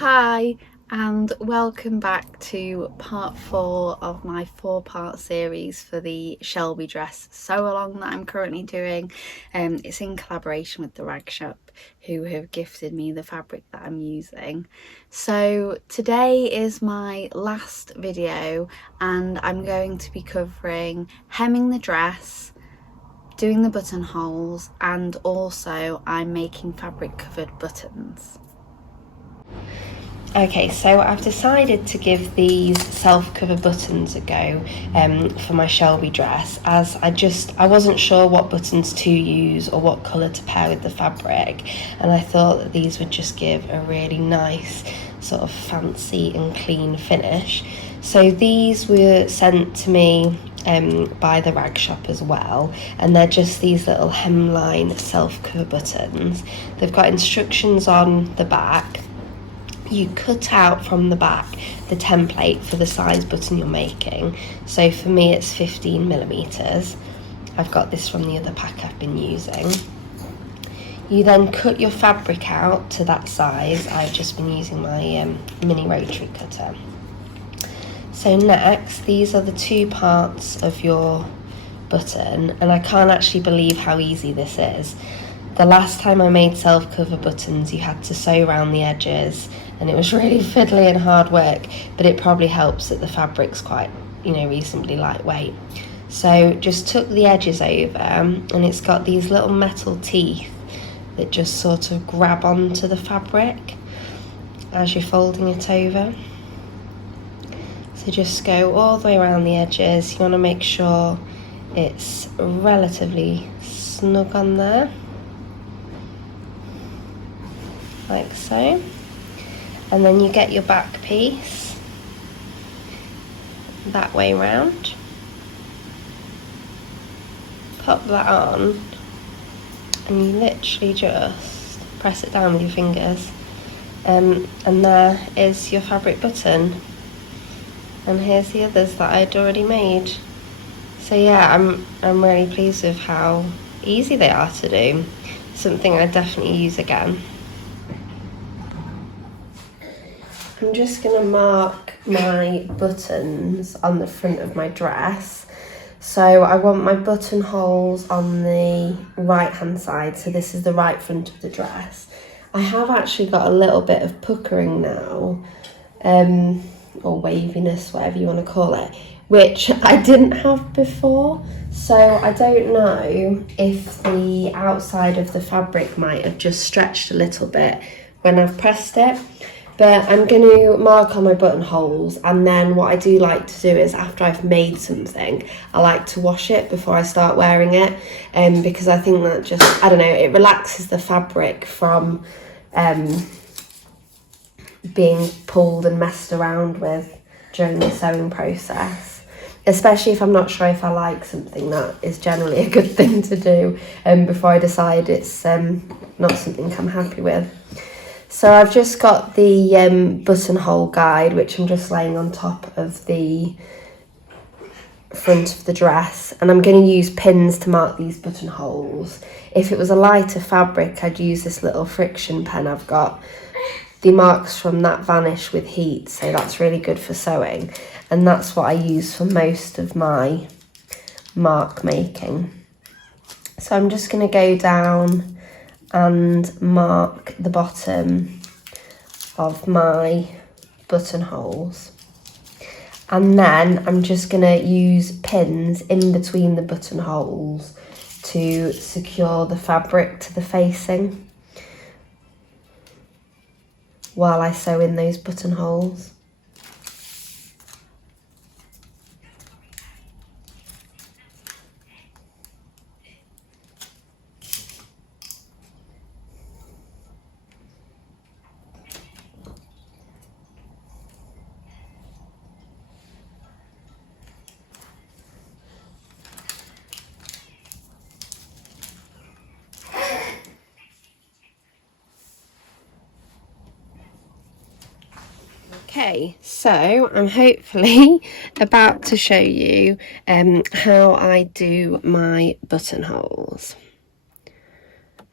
Hi and welcome back to part 4 of my 4-part series for the Shelby dress sew along that I'm currently doing. It's in collaboration with the rag shop, who have gifted me the fabric that I'm using. So today is my last video and I'm going to be covering hemming the dress, doing the buttonholes, and also I'm making fabric covered buttons. Okay, so I've decided to give these self-cover buttons a go for my Shelby dress, as I wasn't sure what buttons to use or what colour to pair with the fabric, and I thought that these would just give a really nice sort of fancy and clean finish. So these were sent to me by the rag shop as well, and they're just these little hemline self-cover buttons. They've got instructions on the back. You cut out from the back the template for the size button you're making. So for me it's 15mm. I've got this from the other pack I've been using. You then cut your fabric out to that size. I've just been using my mini rotary cutter. So next, these are the 2 parts of your button, and I can't actually believe how easy this is. The last time I made self-cover buttons, you had to sew around the edges, and it was really fiddly and hard work, but it probably helps that the fabric's quite, reasonably lightweight. So just tuck the edges over, and it's got these little metal teeth that just sort of grab onto the fabric as you're folding it over. So just go all the way around the edges. You want to make sure it's relatively snug on there, like so. And then you get your back piece that way round, pop that on, and you literally just press it down with your fingers, and there is your fabric button. And here's the others that I'd already made. So yeah, I'm really pleased with how easy they are to do. Something I definitely use again. I'm just going to mark my buttons on the front of my dress. So I want my buttonholes on the right hand side, so this is the right front of the dress. I have actually got a little bit of puckering now, or waviness, whatever you want to call it, which I didn't have before. So I don't know if the outside of the fabric might have just stretched a little bit when I've pressed it. But I'm going to mark on my buttonholes, and then what I do like to do is, after I've made something, I like to wash it before I start wearing it, because I think that just, it relaxes the fabric from being pulled and messed around with during the sewing process. Especially if I'm not sure if I like something, that is generally a good thing to do before I decide it's not something I'm happy with. So I've just got the buttonhole guide, which I'm just laying on top of the front of the dress, and I'm going to use pins to mark these buttonholes. If it was a lighter fabric, I'd use this little friction pen I've got. The marks from that vanish with heat, so that's really good for sewing, and that's what I use for most of my mark making. So I'm just going to go down and mark the bottom of my buttonholes, and then I'm just going to use pins in between the buttonholes to secure the fabric to the facing while I sew in those buttonholes. Okay, so I'm hopefully about to show you how I do my buttonholes.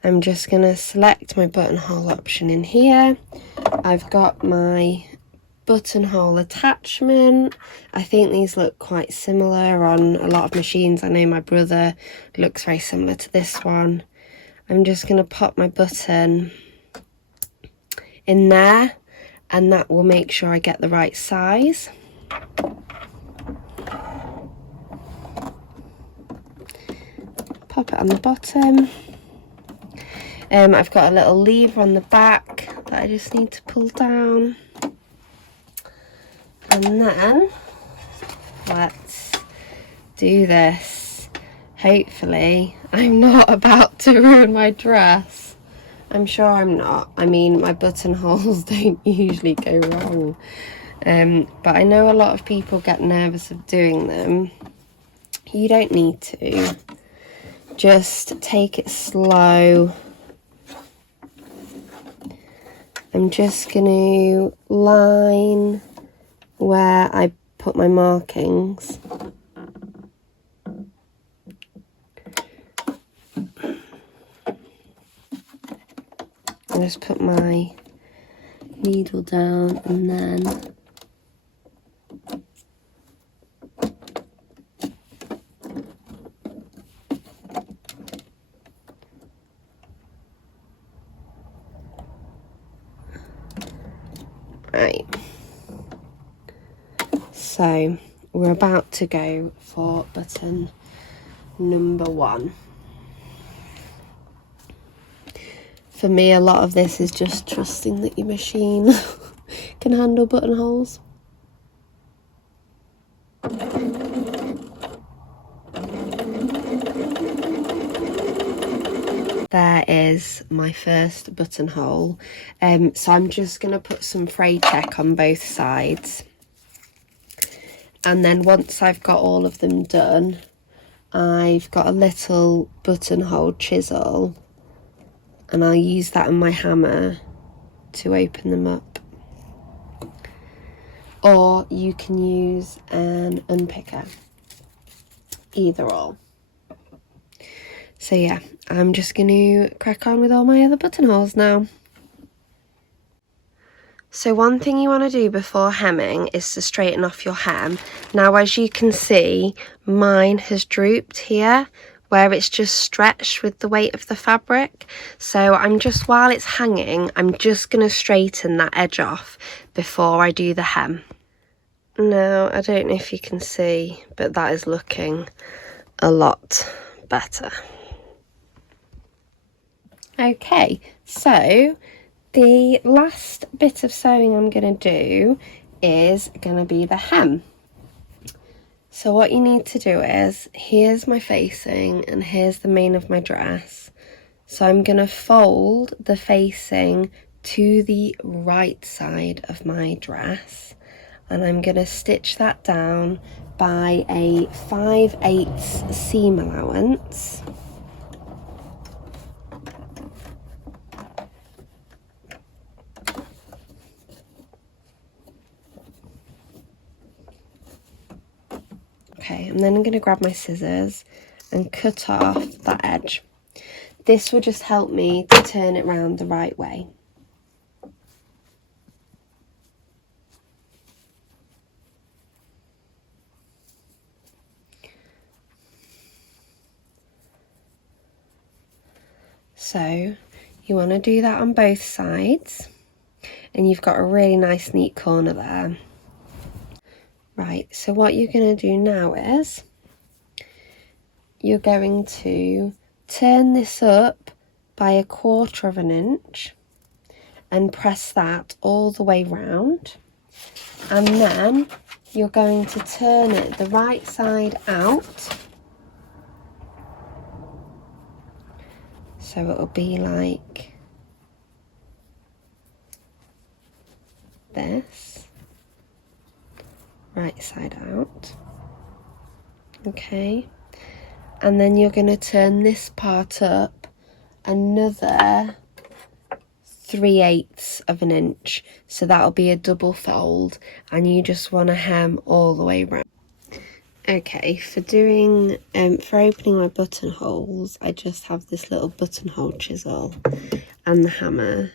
I'm just going to select my buttonhole option in here, I've got my buttonhole attachment. I think these look quite similar on a lot of machines. I know my brother looks very similar to this one. I'm just going to pop my button in there, and that will make sure I get the right size. Pop it on the bottom. I've got a little lever on the back that I just need to pull down. And then let's do this. Hopefully I'm not about to ruin my dress. I'm sure I'm not. I mean, my buttonholes don't usually go wrong. But I know a lot of people get nervous of doing them. You don't need to. Just take it slow. I'm just going to line where I put my markings. I just put my needle down and then right. So we're about to go for button number 1. For me, a lot of this is just trusting that your machine can handle buttonholes. There is my first buttonhole. So I'm just going to put some fray check on both sides. And then once I've got all of them done, I've got a little buttonhole chisel, and I'll use that in my hammer to open them up. Or you can use an unpicker, either or. So yeah, I'm just going to crack on with all my other buttonholes now. So one thing you want to do before hemming is to straighten off your hem. Now, as you can see, mine has drooped here where it's just stretched with the weight of the fabric. So I'm just, while it's hanging, I'm just going to straighten that edge off before I do the hem. Now, I don't know if you can see, but that is looking a lot better. Okay, so the last bit of sewing I'm going to do is going to be the hem. So what you need to do is, here's my facing and here's the main of my dress. So I'm going to fold the facing to the right side of my dress, and I'm going to stitch that down by a 5/8 seam allowance. Okay, and then I'm going to grab my scissors and cut off that edge. This will just help me to turn it round the right way. So you want to do that on both sides, and you've got a really nice neat corner there. Right, so what you're going to do now is you're going to turn this up by 1/4 of an inch and press that all the way round, and then you're going to turn it the right side out, so it'll be like this, right side out. Okay, and then you're going to turn this part up another 3/8 of an inch, so that'll be a double fold, and you just want to hem all the way around. Okay, for doing for opening my buttonholes, I just have this little buttonhole chisel and the hammer,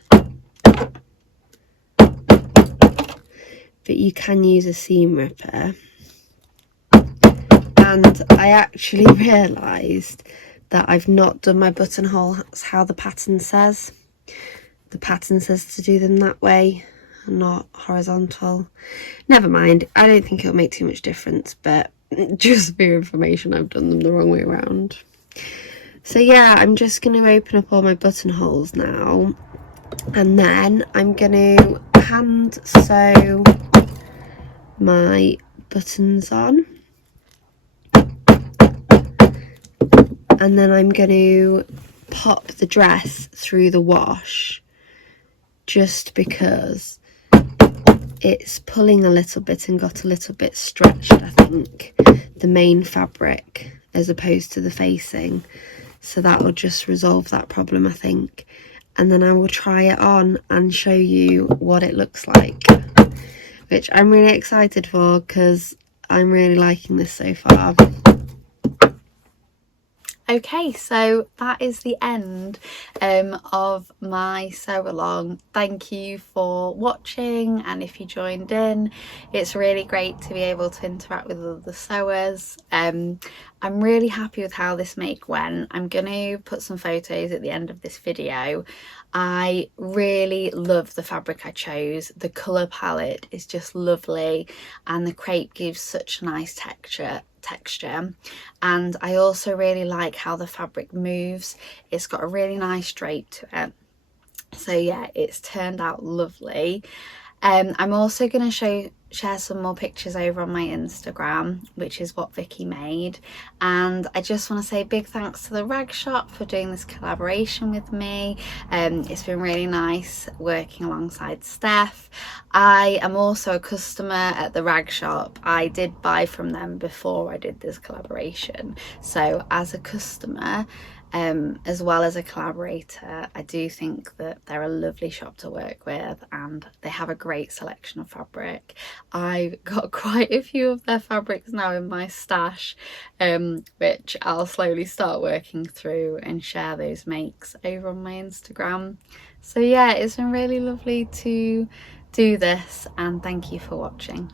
but you can use a seam ripper. And I actually realised that I've not done my buttonholes how the pattern says. The pattern says to do them that way and not horizontal. Never mind, I don't think it'll make too much difference, but just for your information, I've done them the wrong way around. So yeah, I'm just going to open up all my buttonholes now, and then I'm going to hand sew my buttons on, and then I'm going to pop the dress through the wash, just because it's pulling a little bit and got a little bit stretched, I think, the main fabric as opposed to the facing. So that will just resolve that problem, I think. And then I will try it on and show you what it looks like, which I'm really excited for because I'm really liking this so far. Okay, so that is the end of my sew along. Thank you for watching, and if you joined in, it's really great to be able to interact with other sewers. I'm really happy with how this make went. I'm going to put some photos at the end of this video. I really love the fabric I chose. The colour palette is just lovely, and the crepe gives such a nice texture, and I also really like how the fabric moves. It's got a really nice drape to it, so yeah, it's turned out lovely. I'm also going to share some more pictures over on my Instagram, which is what Vicki made, and I just want to say big thanks to the rag shop for doing this collaboration with me. It's been really nice working alongside Steph. I am also a customer at the rag shop. I did buy from them before I did this collaboration, so as a customer as well as a collaborator, I do think that they're a lovely shop to work with, and they have a great selection of fabric. I've got quite a few of their fabrics now in my stash, which I'll slowly start working through and share those makes over on my Instagram. So yeah, it's been really lovely to do this, and thank you for watching.